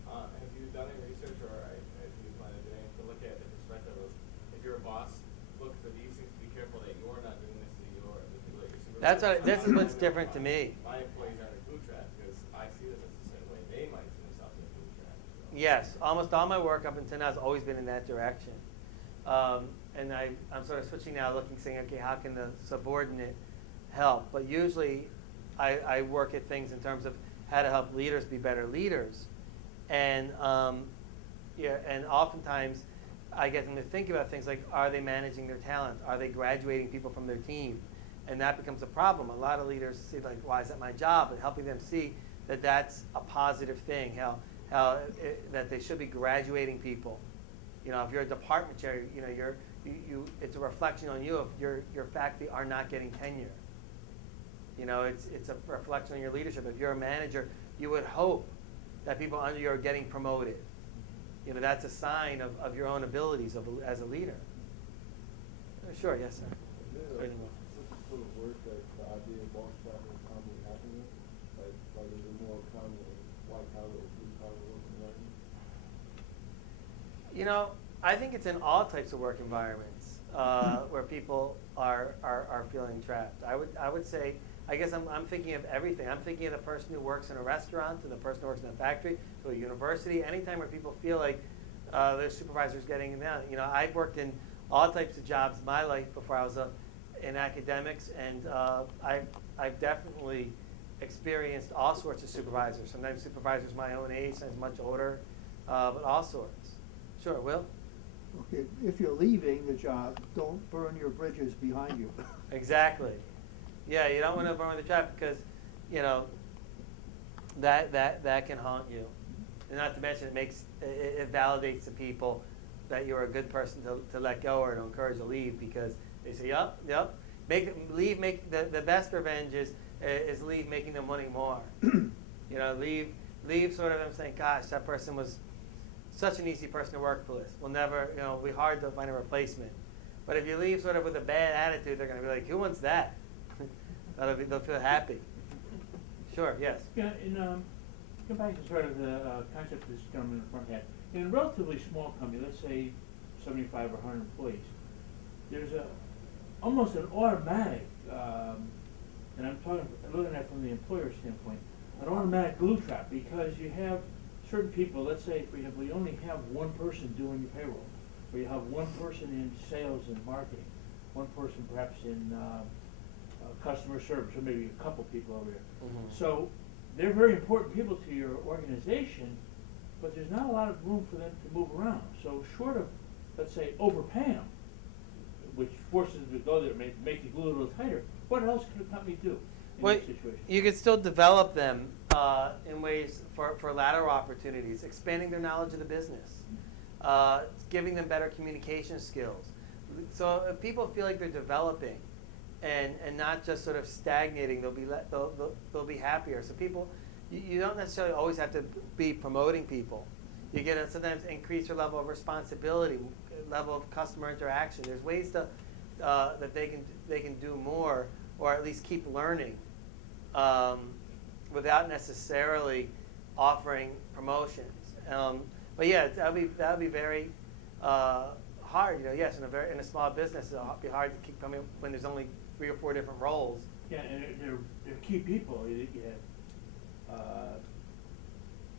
Have you done any research, or if you plan to do anything, to look at the perspective of, if you're a boss, look for these things to be careful that you're not doing this to the people that you're supervising. This is what's different to me. My employees aren't a glue trap, because I see them as the same way. They might see themselves as a glue trap. So. Yes, almost all my work up until now has always been in that direction. And I'm sort of switching now, saying, okay, how can the subordinate help? But usually I work at things in terms of how to help leaders be better leaders. And and oftentimes I get them to think about things like, are they managing their talent? Are they graduating people from their team? And that becomes a problem. A lot of leaders see, like, why is that my job? And helping them see that that's a positive thing, that they should be graduating people. You know, if you're a department chair, you know, it's a reflection on you if your faculty are not getting tenure. You know, it's a reflection on your leadership. If you're a manager, you would hope that people under you are getting promoted. You know, that's a sign of your own abilities as a leader. Sure, yes, sir. What's the sort of work that the idea of Bosstrap is commonly happening? Like is it more common in white collar or blue collar work environment? You know, I think it's in all types of work environments where people are feeling trapped. I would say, I guess I'm thinking of everything. I'm thinking of the person who works in a restaurant, to the person who works in a factory, to a university, anytime where people feel like their supervisor's getting them down. You know, I've worked in all types of jobs in my life before I was in academics, and I've definitely experienced all sorts of supervisors. Sometimes supervisors my own age, sometimes much older, but all sorts. Sure, Will? Okay, if you're leaving the job, don't burn your bridges behind you. Exactly. Yeah, you don't want to burn the trap because, you know, that can haunt you. And not to mention it validates the people that you're a good person to let go or to encourage to leave, because they say, yep. The best revenge is leave making them wanting more. You know, leave sort of them saying, gosh, that person was such an easy person to work with. We'll never, you know, it'll be hard to find a replacement. But if you leave sort of with a bad attitude, they're going to be like, who wants that? They'll feel happy. Sure, yes. Yeah, go back to sort of the concept this gentleman in the front had. In a relatively small company, let's say 75 or 100 employees, there's almost an automatic, and I'm looking at it from the employer standpoint, an automatic glue trap, because you have certain people. Let's say, for example, you only have one person doing your payroll, or you have one person in sales and marketing, one person perhaps in customer service, or maybe a couple people over here. Mm-hmm. So they're very important people to your organization, but there's not a lot of room for them to move around. So short of, let's say, overpaying them, which forces them to go there, make the glue a little tighter, what else could a company do in this situation? You could still develop them in ways for lateral opportunities, expanding their knowledge of the business, giving them better communication skills. So if people feel like they're developing and not just sort of stagnating, they'll be happier. So people, you don't necessarily always have to be promoting people. You get to sometimes increase your level of responsibility, level of customer interaction. There's ways that they can do more, or at least keep learning, without necessarily offering promotions. But yeah, that would be very hard. You know, yes, in a small business, it'll be hard to keep coming when there's only 3 or 4 different roles. Yeah, and they're key people.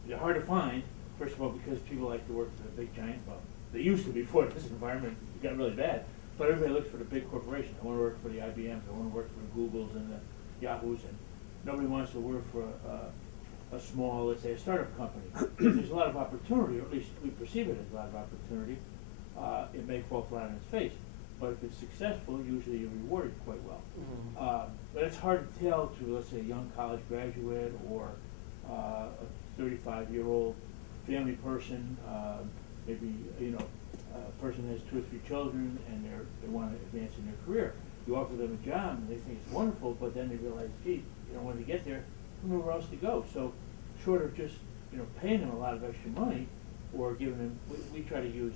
They're hard to find, first of all, because people like to work for the big giant. Well, they used to before this environment got really bad. But everybody looks for the big corporations. I want to work for the IBMs. I want to work for the Googles and the Yahoos, and nobody wants to work for a small, let's say, a startup company. If there's a lot of opportunity, or at least we perceive it as a lot of opportunity, it may fall flat on its face. But if it's successful, usually you're rewarded quite well. Mm-hmm. But it's hard to tell to, let's say, a young college graduate or a 35-year-old family person, maybe, you know, a person has 2 or 3 children and they want to advance in their career. you offer them a job, and they think it's wonderful, but then they realize, gee, when they get there, there's nowhere else to go. So, short of just, paying them a lot of extra money, or giving them, we try to use,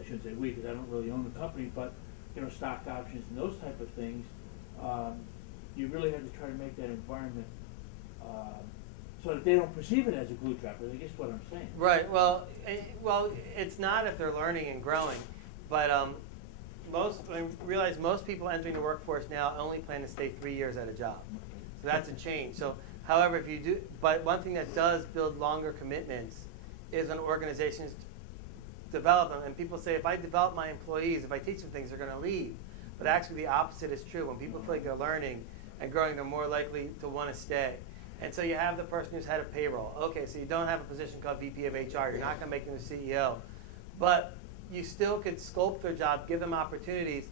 I shouldn't say we, because I don't really own the company, but, stock options and those type of things, you really have to try to make that environment, so that they don't perceive it as a glue trap. I guess what I'm saying. Right. Well, it's not if they're learning and growing, but I realize most people entering the workforce now only plan to stay 3 years at a job. So that's a change. So, however, if you do, but one thing that does build longer commitments is when organizations develop them. And people say, if I develop my employees, if I teach them things, they're going to leave. But actually, the opposite is true. When people feel like they're learning and growing, they're more likely to want to stay. And so you have the person who's head of payroll. Okay, so you don't have a position called VP of HR. You're not going to make them the CEO. But you still could sculpt their job, give them opportunities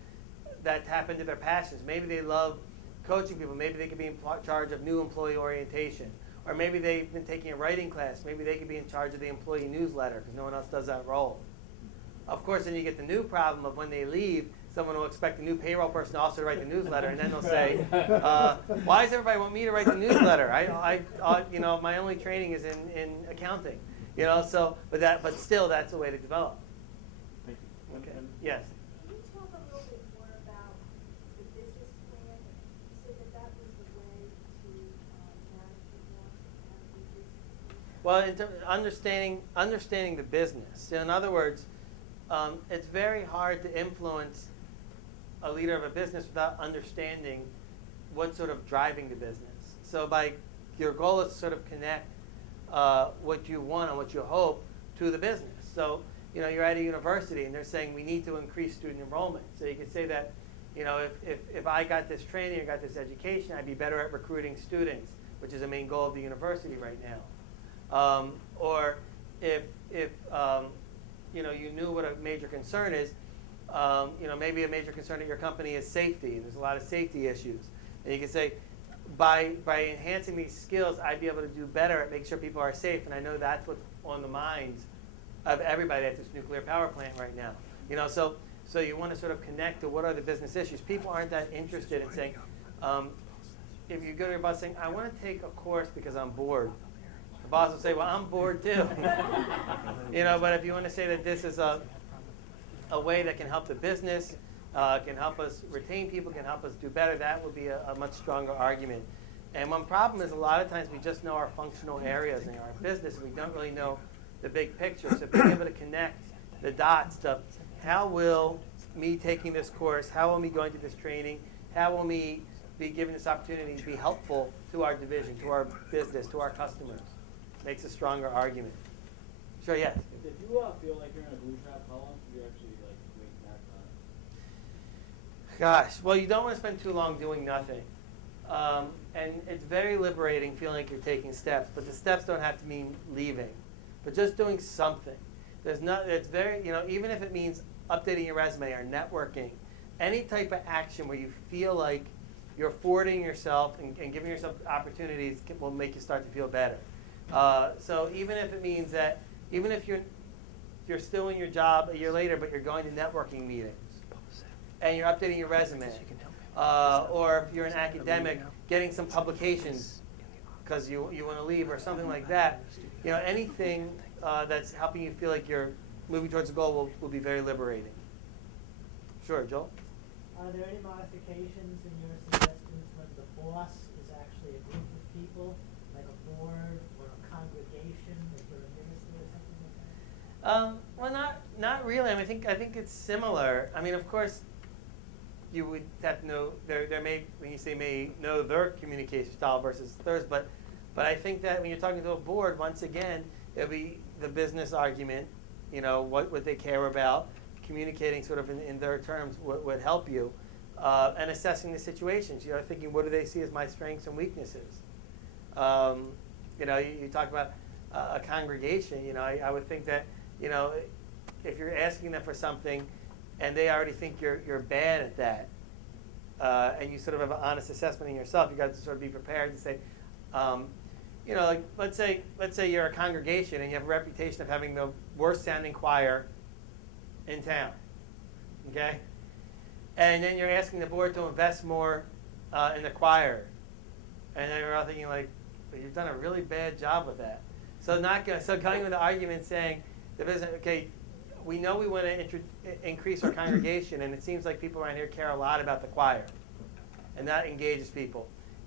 that tap into their passions. Maybe they love coaching people. Maybe they could be in charge of new employee orientation. Or maybe they've been taking a writing class. Maybe they could be in charge of the employee newsletter because no one else does that role. Of course, then you get the new problem of when they leave, someone will expect the new payroll person to also write the newsletter, and then they'll say, why does everybody want me to write the newsletter? My only training is in accounting. But still, that's a way to develop. Thank you. Okay. Yes. Can you talk a little bit more about the business plan? You said that was the way to manage the business. Well, in terms of understanding the business. So in other words, it's very hard to influence a leader of a business without understanding what's sort of driving the business. So your goal is to sort of connect what you want and what you hope to the business. So, you're at a university and they're saying we need to increase student enrollment. So you could say that, if I got this training or got this education, I'd be better at recruiting students, which is a main goal of the university right now. Or if you knew what a major concern is, maybe a major concern at your company is safety, and there's a lot of safety issues. And you can say, by enhancing these skills, I'd be able to do better at making sure people are safe, and I know that's what's on the minds of everybody at this nuclear power plant right now. So you want to sort of connect to what are the business issues. People aren't that interested in saying, if you go to your boss saying, I want to take a course because I'm bored. The boss will say, well, I'm bored too. But if you want to say that this is a way that can help the business, can help us retain people, can help us do better, that would be a much stronger argument. And one problem is a lot of times we just know our functional areas in our business, and we don't really know the big picture. So being able to connect the dots to how will me taking this course, how will me going to this training, how will me be given this opportunity to be helpful to our division, to our business, to our customers, makes a stronger argument. Sure, yes. If you feel like you're in a glue trap, how long do you actually wait back on? Gosh, well, you don't want to spend too long doing nothing. And it's very liberating feeling like you're taking steps, but the steps don't have to mean leaving, but just doing something. It's very, even if it means updating your resume or networking, any type of action where you feel like you're forwarding yourself and giving yourself opportunities will make you start to feel better. So even if it means that, even if you're still in your job a year later, but you're going to networking meetings, and you're updating your resume, or if you're an academic, getting some publications because you want to leave or something like that, anything that's helping you feel like you're moving towards a goal will be very liberating. Sure, Joel? Are there any modifications in your suggestions when the boss is actually a group of people, like a board or a congregation, if you're a minister or something like that? Well, not really. I think it's similar. I mean, of course, you would have to know when you say may know their communication style versus theirs, but I think that when you're talking to a board, once again, it'll be the business argument. What they care about, communicating sort of in their terms would help you, and assessing the situations. Thinking what do they see as my strengths and weaknesses. You talk about a congregation. I would think that if you're asking them for something, and they already think you're bad at that, and you sort of have an honest assessment in yourself, you got to sort of be prepared to say, let's say you're a congregation and you have a reputation of having the worst sounding choir in town, okay? and then you're asking the board to invest more in the choir, and then you're all thinking like, well, you've done a really bad job with that. So going with the argument saying the business, okay, we know we want to increase our congregation, and it seems like people around here care a lot about the choir, and that engages people.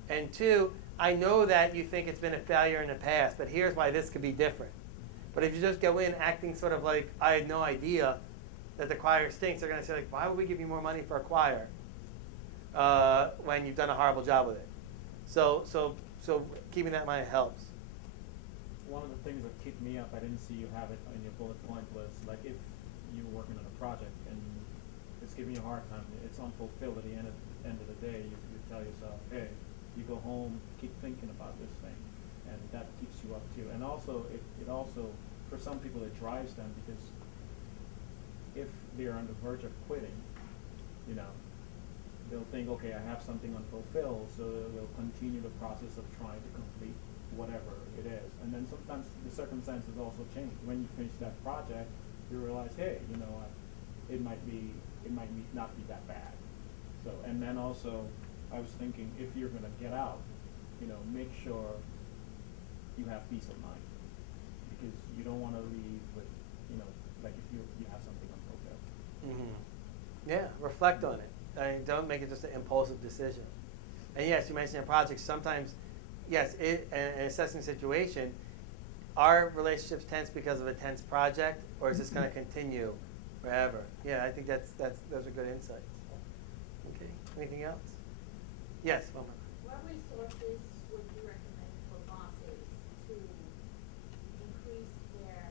And two, I know that you think it's been a failure in the past, but here's why this could be different. But if you just go in acting sort of like I had no idea that the choir stinks, they're going to say like, why would we give you more money for a choir when you've done a horrible job with it? So keeping that in mind helps. One of the things that kicked me up, I didn't see you have it in your bullet point, was like if you were working on a project and it's giving you a hard time, it's unfulfilled at the end of the day, you tell yourself, hey, you go home, keep thinking about this thing, and that keeps you up too. And also, it also, for some people, it drives them because if they're on the verge of quitting, you know, they'll think, okay, I have something unfulfilled, so they'll continue the process of trying to complete whatever it is. And then sometimes the circumstances also change. When you finish that project, you realize, hey, you know what, it might not be that bad. So, and then also, I was thinking, if you're going to get out, you know, make sure you have peace of mind, because you don't want to leave with, you know, like if you have something unfulfilled. Mm-hmm. Yeah, reflect on it. I mean, don't make it just an impulsive decision. And yes, you mentioned a project. Sometimes, yes, an assessing situation, are relationships tense because of a tense project, or is this going to continue forever? Yeah, I think those are good insights. Okay, anything else? Yes, one more. What resources would you recommend for bosses to increase their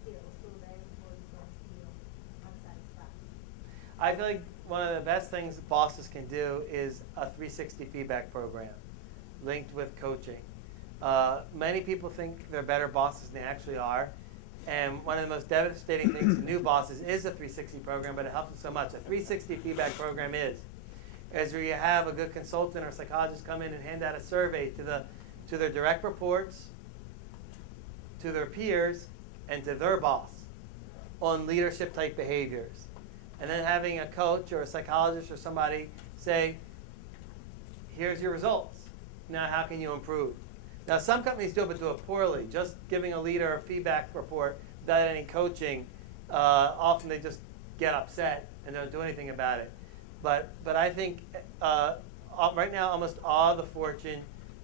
skills so their employees don't feel unsatisfied? I feel like one of the best things bosses can do is a 360 feedback program linked with coaching. Many people think they're better bosses than they actually are. And one of the most devastating things to new bosses is a 360 program, but it helps them so much. A 360 feedback program is where you have a good consultant or psychologist come in and hand out a survey to their direct reports, to their peers, and to their boss on leadership type behaviors. And then having a coach or a psychologist or somebody say, here's your results. Now how can you improve? Now some companies do it, but do it poorly. Just giving a leader a feedback report without any coaching, often they just get upset and don't do anything about it. But I think right now almost all the Fortune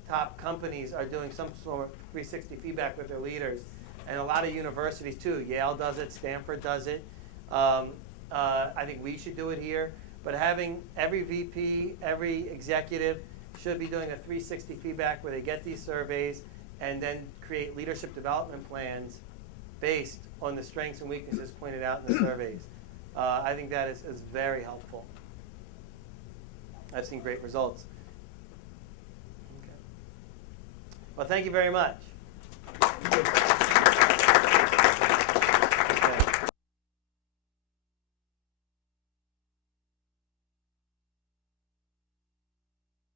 top companies are doing some sort of 360 feedback with their leaders. And a lot of universities too. Yale does it, Stanford does it. I think we should do it here. But having every VP, every executive should be doing a 360 feedback where they get these surveys and then create leadership development plans based on the strengths and weaknesses pointed out in the surveys. I think that is very helpful. I've seen great results. Okay. Well, thank you very much.